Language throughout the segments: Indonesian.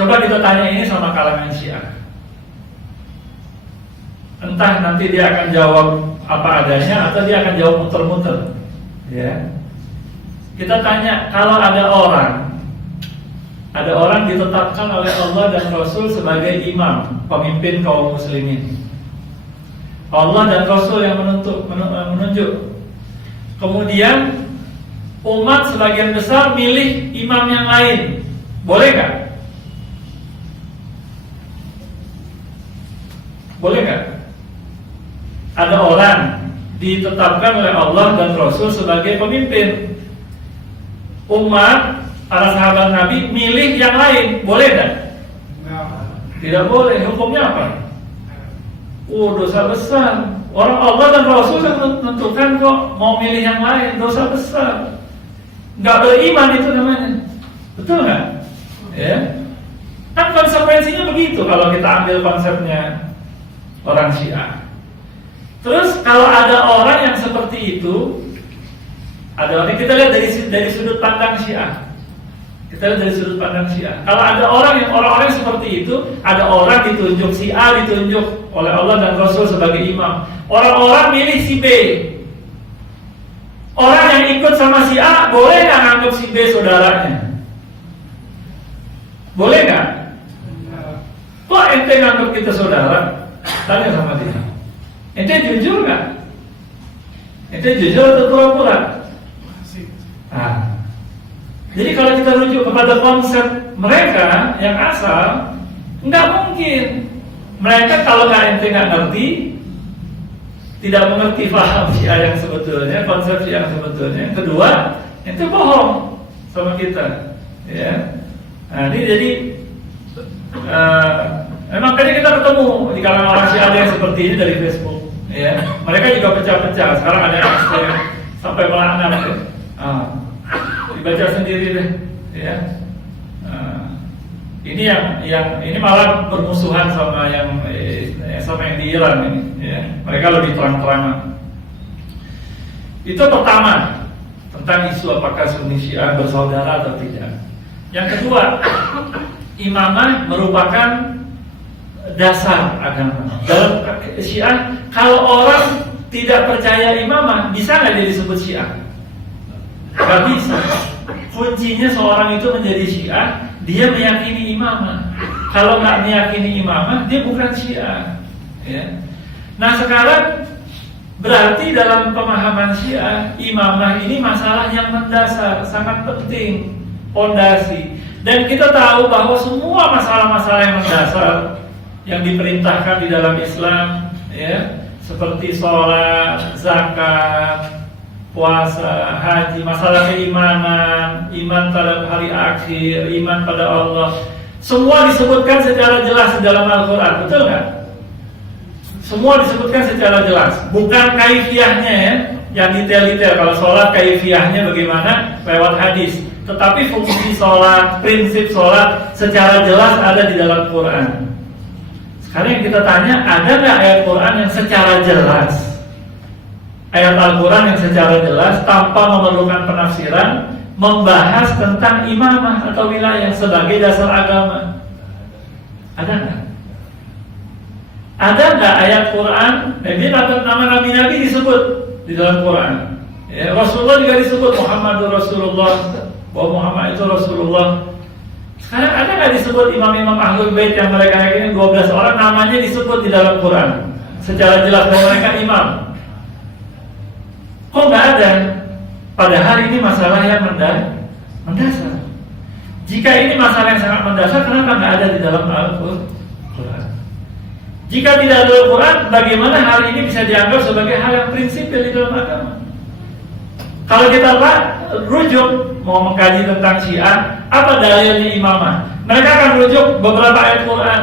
Coba kita tanya ini sama kalangan Syiah. Entah nanti dia akan jawab apa adanya atau dia akan jawab muter-muter. Ya. Kita tanya, kalau ada orang ditetapkan oleh Allah dan Rasul sebagai imam, pemimpin kaum muslimin. Allah dan Rasul yang menunjuk. Kemudian umat sebagian besar milih imam yang lain. Boleh nggak? Boleh nggak? Ada orang ditetapkan oleh Allah dan Rasul sebagai pemimpin. Umat, para sahabat Nabi milih yang lain. Boleh nggak? Tidak boleh. Hukumnya apa? Dosa besar. Orang Allah dan Rasul yang menentukan kok mau milih yang lain, dosa besar. Nggak beriman itu namanya. Betul nggak? Ya. Kan konsekuensinya begitu kalau kita ambil konsepnya orang Syiah. Terus kalau ada orang yang seperti itu, ada orang, kita lihat dari sudut pandang Syiah. Kita lihat dari sudut pandang Syiah. Kalau ada orang-orang seperti itu, ada orang ditunjuk, si A ditunjuk oleh Allah dan Rasul sebagai imam. Orang-orang milih si B. Orang yang ikut sama si A boleh nggak nganggap si B saudaranya? Boleh nggak? Kok ente nganggap kita saudara? Tanya sama dia. Ente jujur nggak? Ente jujur atau pura-pura? Jadi kalau kita rujuk kepada konsep mereka yang asal, nggak mungkin. Mereka kalau ente nggak ngerti, tidak mengerti paham Syiah yang sebetulnya, konsep Syiah yang sebetulnya. Yang kedua, ente bohong sama kita, ya. Nah, ini jadi memang tadi kita ketemu di kalangan orang Syiah yang seperti ini dari Facebook. Ya, mereka juga pecah-pecah. Sekarang ada yang sampai melaknat. Dibaca sendiri deh. Ya. Ini yang ini malah bermusuhan sama yang di Iran ini. Ya. Mereka lebih terang-terangan. Itu pertama tentang isu apakah Sunni Syiah bersaudara atau tidak. Yang kedua, imamah merupakan dasar agama. Dalam Syiah, kalau orang tidak percaya imamah, bisa nggak dia disebut Syiah? Nggak bisa. Kuncinya seorang itu menjadi Syiah, dia meyakini imamah. Kalau nggak meyakini imamah, dia bukan Syiah. Ya. Nah sekarang berarti dalam pemahaman Syiah, imamah ini masalah yang mendasar, sangat penting, fondasi. Dan kita tahu bahwa semua masalah-masalah yang mendasar yang diperintahkan di dalam Islam, ya, seperti sholat, zakat, puasa, haji, masalah keimanan, iman pada hari akhir, iman pada Allah, semua disebutkan secara jelas di dalam Al-Quran, betul nggak? Semua disebutkan secara jelas, bukan kaifiyahnya ya, yang detail-detail. Kalau sholat kaifiyahnya bagaimana lewat hadis, tetapi fungsi sholat, prinsip sholat secara jelas ada di dalam Quran. Sekarang yang kita tanya, ada nggak ayat Quran yang secara jelas, ayat Al-Quran yang secara jelas tanpa memerlukan penafsiran membahas tentang imamah atau wilayah sebagai dasar agama? Ada nggak? Ada nggak ayat Quran? Jadi nama nabi-nabi disebut di dalam Quran. Ya, Rasulullah juga disebut Muhammadur Rasulullah, bahwa Muhammad itu Rasulullah. Sekarang ada nggak disebut imam-imam Ahlul Bait yang mereka yakini 12 orang namanya disebut di dalam Quran secara jelas bahwa mereka imam? Kok nggak ada? Padahal ini masalah yang mendasar. Jika ini masalah yang sangat mendasar, kenapa nggak ada di dalam Al-Quran? Jika tidak ada Al-Quran, bagaimana hal ini bisa dianggap sebagai hal yang prinsipil di dalam agama? Kalau kita rujuk mau mengkaji tentang Syiah, apa dalilnya imamah? Mereka akan rujuk beberapa ayat Quran.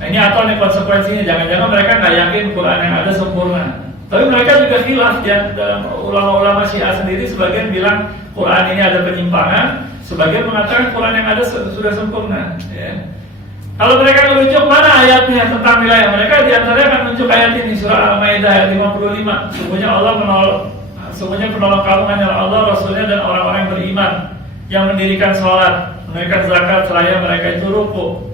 Nah ini atau nih konsekuensinya, jangan-jangan mereka nggak yakin Quran yang ada sempurna. Tapi mereka juga khilaf ya, dalam ulama-ulama Syiah sendiri, sebagian bilang Quran ini ada penyimpangan, sebagian mengatakan Quran yang ada sudah sempurna. Ya. Kalau mereka merujuk mana ayatnya tentang wilayah, mereka diantaranya akan menunjuk ayat ini, surah Al-Maidah ayat 55. Sungguhnya penolong kamu hanyalah Allah, Rasulnya dan orang-orang yang beriman, yang mendirikan sholat, menunaikan zakat seraya mereka itu rukuk.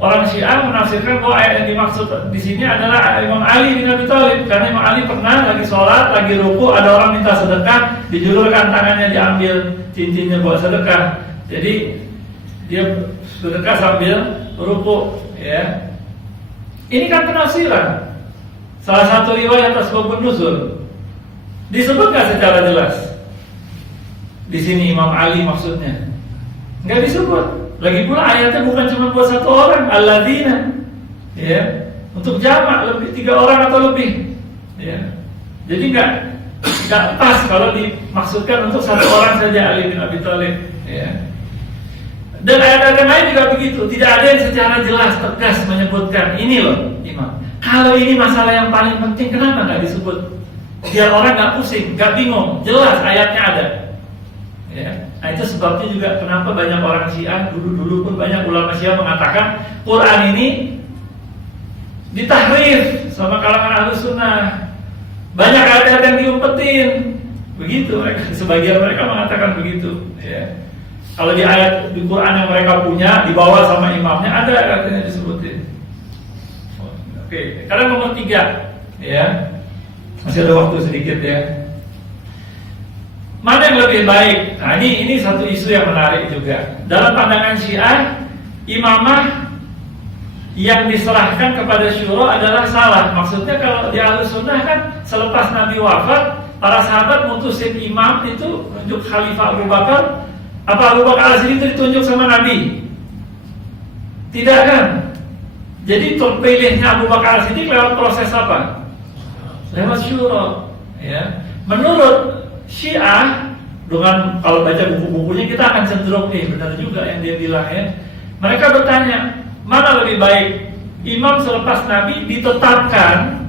Orang Syiah menafsirkan bahwa ayat yang dimaksud di sini adalah Imam Ali bin Abi Thalib, karena Imam Ali pernah lagi sholat, lagi ruku, ada orang minta sedekah, dijulurkan tangannya, diambil cincinnya buat sedekah. Jadi dia sedekah sambil ruku, ya. Ini kan penafsiran. Salah satu riwayat asbabun nuzul. Disebutkan secara jelas. Di sini Imam Ali maksudnya. Enggak disebut. Lagi pula ayatnya bukan cuma buat satu orang, alladzina, ya, untuk jamak lebih 3 orang atau lebih, ya. Jadi nggak pas kalau dimaksudkan untuk satu orang saja, Ali bin Abi Thalib, ya. Dan ayat-ayat lain juga begitu, tidak ada yang secara jelas tegas menyebutkan ini loh, Imam. Kalau ini masalah yang paling penting, kenapa nggak disebut? Biar orang nggak pusing, nggak bingung, jelas ayatnya ada. Ya. Nah itu sebabnya juga kenapa banyak orang Syiah, dulu pun banyak ulama Syiah mengatakan Quran ini ditahrif sama kalangan Ahlus Sunnah. Banyak ayat-ayat yang diumpetin. Begitu mereka, sebagian mereka mengatakan begitu, ya. Kalau di ayat di Quran yang mereka punya dibawa sama imamnya ada ayatnya disebutin. Oke, kalian nomor 3, ya. Masih ada waktu sedikit, ya. Mana yang lebih baik? Nah ini satu isu yang menarik juga. Dalam pandangan Syiah, imamah yang diserahkan kepada syura adalah salah. Maksudnya kalau di Ahlus Sunnah kan selepas Nabi wafat, para sahabat mutusin imam itu tunjuk Khalifah Abu Bakar. Apa Abu Bakar As-Siddiq itu ditunjuk sama Nabi? Tidak kan? Jadi terpilihnya Abu Bakar As-Siddiq lewat proses apa? Lewat syura, ya. Menurut Syiah, dengan kalau baca buku-bukunya kita akan cenderung benar juga yang dia bilang, ya. Mereka bertanya, mana lebih baik? Imam selepas Nabi ditetapkan,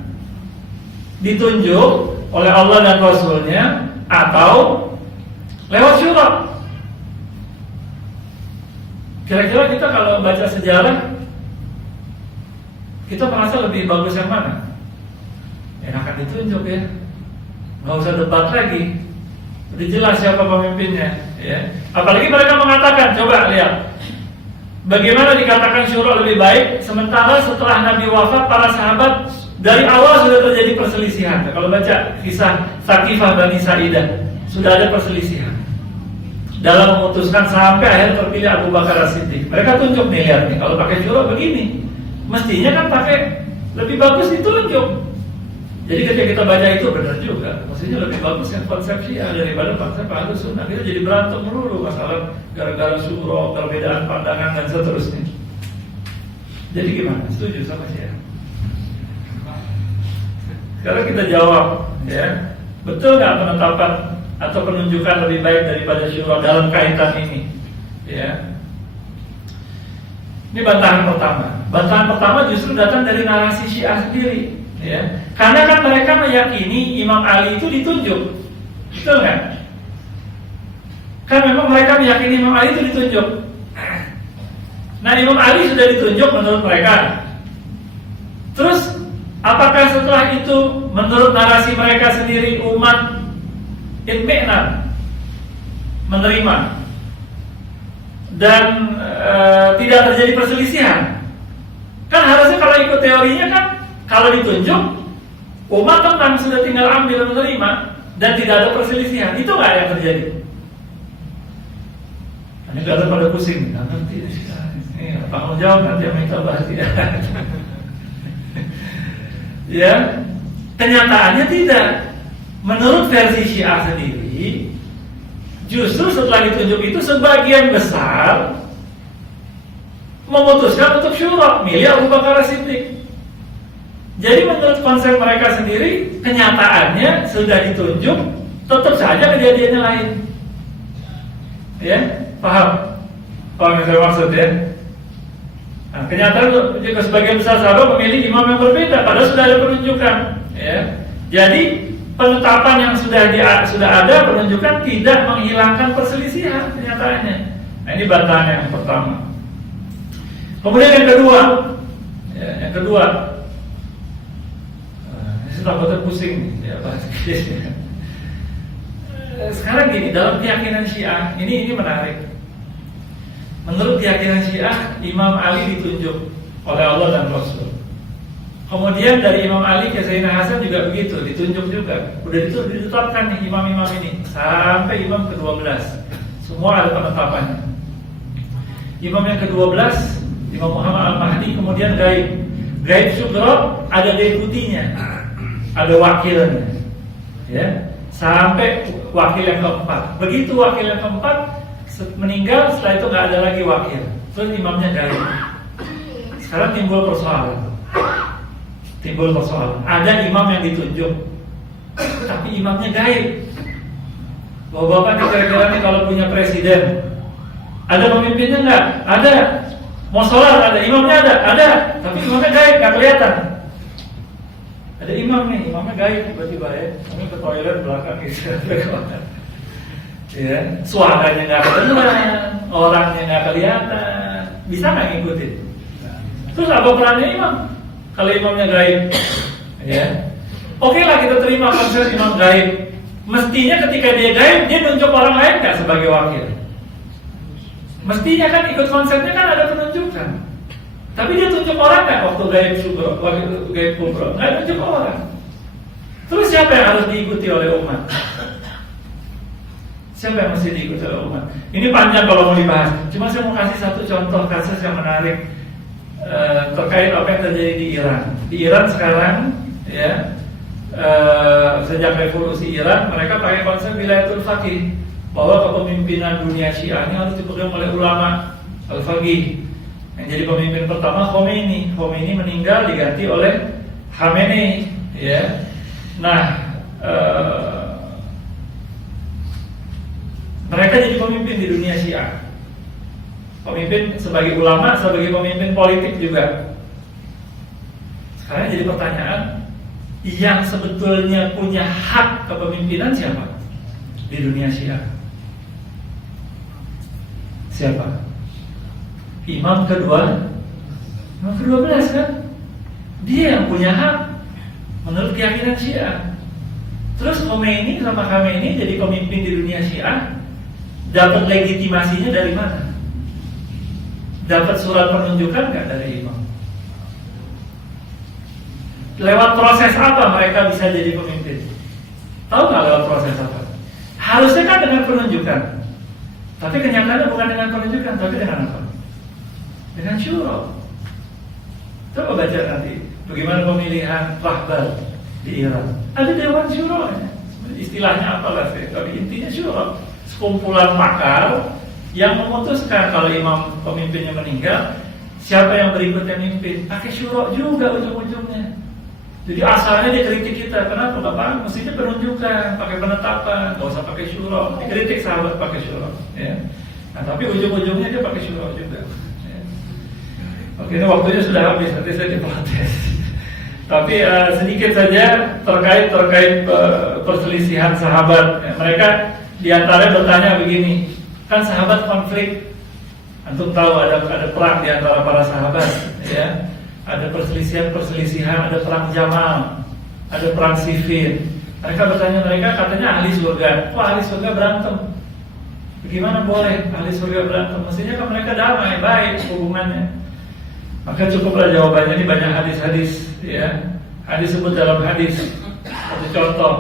ditunjuk oleh Allah dan Rasulnya, atau lewat syura? Kira-kira kita kalau baca sejarah, kita merasa lebih bagus yang mana? Enakan ditunjuk, ya. Nggak usah debat lagi. Udah jelas siapa pemimpinnya, ya. Apalagi mereka mengatakan, coba lihat, bagaimana dikatakan syura lebih baik, sementara setelah Nabi wafat para sahabat dari awal sudah terjadi perselisihan. Kalau baca kisah Saqifah Bani Sa'idah, sudah ada perselisihan dalam memutuskan sampai akhir terpilih Abu Bakar As-Siddiq. Mereka tunjuk nih, lihat nih, kalau pakai syura begini, mestinya kan pakai lebih bagus ditunjuk. Jadi ketika kita baca itu benar juga, maksudnya lebih bagus yang konsep Syiah daripada konsep Ahlus Sunnah. Kita jadi berantem melulu masalah gara-gara syura, perbedaan pandangan dan seterusnya. Jadi gimana? Setuju sama Syiah? Sekarang kita jawab, ya, betul nggak penetapan atau penunjukan lebih baik daripada syura dalam kaitan ini? Ya. Ini bantahan pertama. Bantahan pertama justru datang dari narasi Syiah sendiri. Ya, karena kan mereka meyakini Imam Ali itu ditunjuk, betul nggak? Kan memang mereka meyakini Imam Ali itu ditunjuk. Nah, Imam Ali sudah ditunjuk menurut mereka. Terus, apakah setelah itu menurut narasi mereka sendiri umat itmi'nan, menerima dan tidak terjadi perselisihan? Kan harusnya kalau ikut teorinya kan, kalau ditunjuk, umat tenang sudah tinggal ambil menerima dan tidak ada perselisihan. Itu nggak yang terjadi. Ini nggak ada pada pusing, nggak ngerti. Ini tanggung jawab nanti yang minta bahas ya. Ya, kenyataannya tidak. Menurut versi Syiah sendiri, justru setelah ditunjuk itu sebagian besar memutuskan untuk syura, milih Abu Bakar As-Siddiq. Jadi menurut konsep mereka sendiri, kenyataannya sudah ditunjuk, tetap saja kejadiannya lain. Ya, paham? Paham yang saya maksud, ya? Nah, kenyataan juga sebagian besar sahabat memilih imam yang berbeda, padahal sudah ada penunjukan. Ya, jadi penetapan yang sudah ada penunjukan tidak menghilangkan perselisihan kenyataannya. Nah, ini bantahan yang pertama. Kemudian yang kedua, takutnya pusing ya bahas. Sekarang gini, dalam keyakinan Syiah ini menarik. Menurut keyakinan Syiah, Imam Ali ditunjuk oleh Allah dan Rasul. Kemudian dari Imam Ali ke Sayyidina Hasan juga begitu, ditunjuk juga. Udah ditetapkan nih imam-imam ini sampai imam ke-12. Semua ada penetapannya. Imam yang ke-12, Imam Muhammad Al-Mahdi, kemudian gaib. Gaib Syugro ada deputinya, ada wakilnya. Ya, sampai wakil yang keempat. Begitu wakil yang keempat meninggal, setelah itu nggak ada lagi wakil. Terus imamnya gaib. Sekarang timbul persoalan. Ada imam yang ditunjuk, tapi imamnya gaib. Bapak-bapak nih kira-kira nih kalau punya presiden, ada pemimpinnya nggak? Ada. Mau sholat ada, imamnya ada. Tapi imamnya gaib, nggak kelihatan. Ada imam nih, imamnya gaib tiba-tiba ya. Ini ke toilet belakang gitu. Ya, suaranya nggak kedengeran, orangnya nggak kelihatan. Bisa nggak ngikutin? Terus apa perannya imam? Kalau imamnya gaib, ya, oke lah kita terima konsep imam gaib. Mestinya ketika dia gaib, dia nunjuk orang lain nggak sebagai wakil. Mestinya kan ikut konsepnya kan ada penunjukan. Tapi dia tunjuk orang nggak waktu gaib subro, waktu gaib kubro, nggak nunjuk orang. Terus siapa yang harus diikuti oleh umat? Siapa yang mesti diikuti oleh umat? Ini panjang kalau mau dibahas. Cuma saya mau kasih satu contoh kasus yang menarik. Terkait apa yang terjadi di Iran. Di Iran sekarang, ya, sejak revolusi Iran, mereka pakai konsep wilayatul faqih, bahwa kepemimpinan dunia Syiah ini harus dipegang oleh ulama al-faqih. Yang jadi pemimpin pertama Khomeini. Khomeini meninggal diganti oleh Khamenei. Ya, nah, mereka jadi pemimpin di dunia Syiah. Pemimpin sebagai ulama, sebagai pemimpin politik juga. Sekarang jadi pertanyaan, yang sebetulnya punya hak kepemimpinan siapa di dunia Syiah? Siapa? Imam ke-12 kan? Dia yang punya hak menurut keyakinan Syiah. Terus Khomeini sama Khamenei jadi pemimpin di dunia Syiah, dapat legitimasinya dari mana? Dapat surat penunjukan nggak dari imam? Lewat proses apa mereka bisa jadi pemimpin? Tahu nggak lewat proses apa? Harusnya kan dengan penunjukan. Tapi kenyataannya bukan dengan penunjukan, tapi dengan apa? Dengan syuro. Coba baca nanti bagaimana pemilihan rahbar di Iran. Ada dewan syuro. Istilahnya apalah sih? Tapi intinya syuro. Sekumpulan pakar yang memutuskan kalau imam pemimpinnya meninggal, siapa yang berikutnya mimpin. Pakai syuro juga ujung-ujungnya. Jadi asalnya dia kritik kita, kenapa Bapak? Mestinya penunjukan, pakai penetapan, nggak usah pakai syuro. Dikritik sahabat pakai syuro, ya. Nah, tapi ujung-ujungnya dia pakai syuro juga. Ya. Oke, ini waktunya sudah habis, nanti saya diprotes. Tapi sedikit saja terkait perselisihan sahabat. Ya, mereka diantaranya bertanya begini. Kan sahabat konflik, antum tahu ada perang di antara para sahabat, ya. Ada perselisihan, ada perang Jamal, ada perang Siffin. Mereka bertanya, mereka katanya ahli surga. Wah, ahli surga berantem. Bagaimana boleh ahli surga berantem? Mestinya kan mereka damai, baik hubungannya. Maka cukuplah jawabannya, ini banyak hadis-hadis, ya. Hadis sebut dalam hadis. Satu contoh.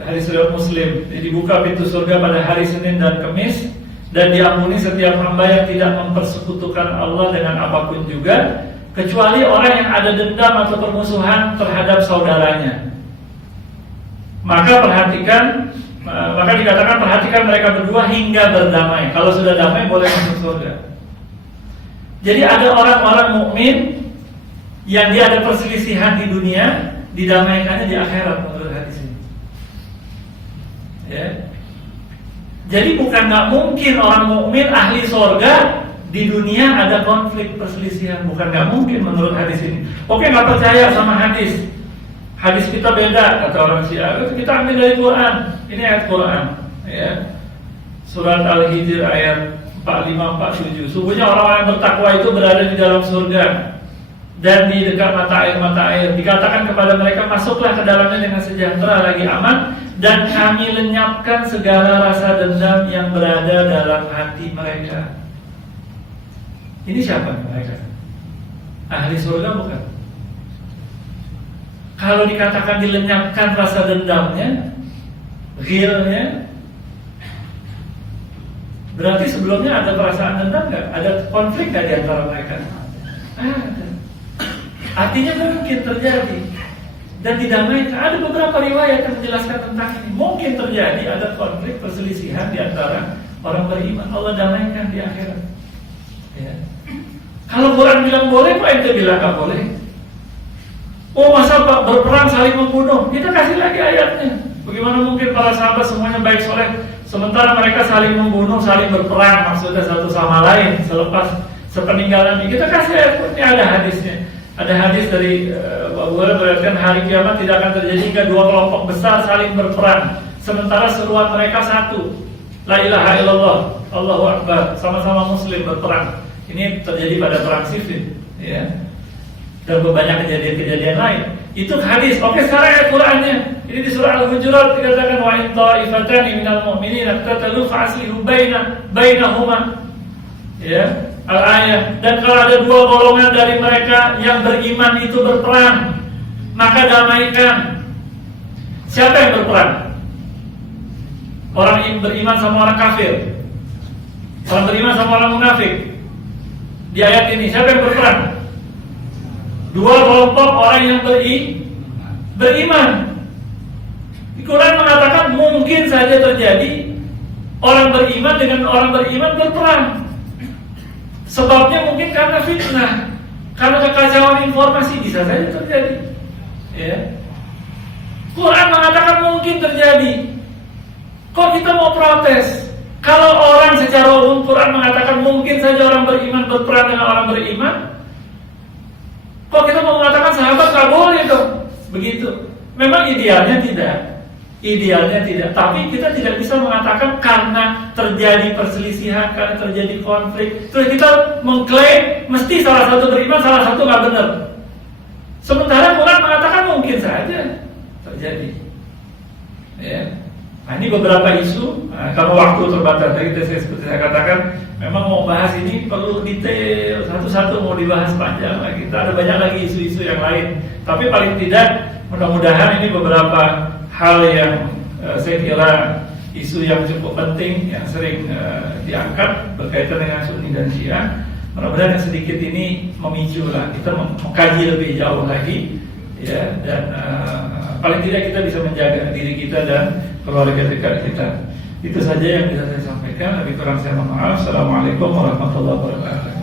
Hadis riwayat Muslim, dibuka pintu surga pada hari Senin dan Kamis dan diampuni setiap hamba yang tidak mempersekutukan Allah dengan apapun juga, kecuali orang yang ada dendam atau permusuhan terhadap saudaranya. Maka dikatakan perhatikan mereka berdua hingga berdamai. Kalau sudah damai boleh masuk surga. Jadi ada orang-orang mukmin yang dia ada perselisihan di dunia, didamaikannya di akhirat menurut hadis ini. Ya. Jadi bukan nggak mungkin orang mukmin ahli surga di dunia ada konflik perselisihan, bukan nggak mungkin menurut hadis ini. Oke, nggak percaya sama hadis. Hadis kita beda kata orang Syiah. Kita ambil dari Quran. Ini ayat Quran, ya. Surat Al-Hijr ayat 45-47. Sungguhnya orang-orang yang bertakwa itu berada di dalam surga dan di dekat mata air. Dikatakan kepada mereka, masuklah ke dalamnya dengan sejahtera lagi aman, dan kami lenyapkan segala rasa dendam yang berada dalam hati mereka. Ini siapa mereka? Ahli surga bukan? Kalau dikatakan dilenyapkan rasa dendamnya, ghilnya, berarti sebelumnya ada perasaan dendam nggak? Ada konflik nggak di antara mereka? Ada. Artinya mungkin terjadi dan didamaikan. Ada beberapa riwayat yang menjelaskan tentang ini. Mungkin terjadi ada konflik perselisihan di antara orang beriman. Allah damaikan di akhirat. Ya. Kalau Quran bilang boleh, kok ente bilang nggak boleh? Oh, masa berperang saling membunuh? Kita kasih lagi ayatnya. Bagaimana mungkin para sahabat semuanya baik soleh, sementara mereka saling membunuh, saling berperang, maksudnya satu sama lain selepas sepeninggalan ini. Kita kasih ayat, ini ada hadisnya. Ada hadis dari Abu Hurairah berkatakan hari kiamat tidak akan terjadi jika dua kelompok besar saling berperang, sementara seruan mereka satu, la ilaha illallah, Allahu Akbar, sama-sama muslim berperang. Ini terjadi pada perang Siffin, ya. Dan banyak kejadian-kejadian lain. Itu hadis. Oke, sekarang ayat Qur'annya. Ini di surah Al-Hujurat dikatakan wa in ta'ifatani minal mu'minina iqtatalu fa'aslihu bainahuma. Ya, al-ayat. Dan kalau ada dua golongan dari mereka yang beriman itu berperang, maka damaikan. Siapa yang berperang? Orang yang beriman sama orang kafir. Orang beriman sama orang munafik. Di ayat ini siapa yang berperang? Dua kelompok orang yang beriman. Di Quran mengatakan mungkin saja terjadi orang beriman dengan orang beriman berperang. Sebabnya mungkin karena fitnah, karena kekacauan informasi bisa saja terjadi. Ya. Quran mengatakan mungkin terjadi. Kok kita mau protes? Kalau orang secara umum Quran mengatakan mungkin saja orang beriman berperang dengan orang beriman, kok kita mau mengatakan sahabat nggak boleh dong? Begitu. Memang idealnya tidak. Tapi kita tidak bisa mengatakan karena terjadi perselisihan, karena terjadi konflik, terus kita mengklaim mesti salah satu beriman, salah satu nggak benar. Sementara Quran mengatakan mungkin saja terjadi. Ya. Nah, ini beberapa isu. Nah, kalau waktu terbatas, seperti saya katakan, memang mau bahas ini perlu detail, satu-satu mau dibahas panjang lagi. Kita ada banyak lagi isu-isu yang lain. Tapi paling tidak, mudah-mudahan ini beberapa hal yang saya kira isu yang cukup penting, yang sering diangkat berkaitan dengan Sunni dan Syiah. Mudah-mudahan yang sedikit ini memicu lah kita mengkaji lebih jauh lagi, ya, dan paling tidak kita bisa menjaga diri kita dan keluarga dekat kita. Itu saja yang bisa saya sampaikan. Lebih kurang saya mohon maaf. Assalamualaikum warahmatullahi wabarakatuh.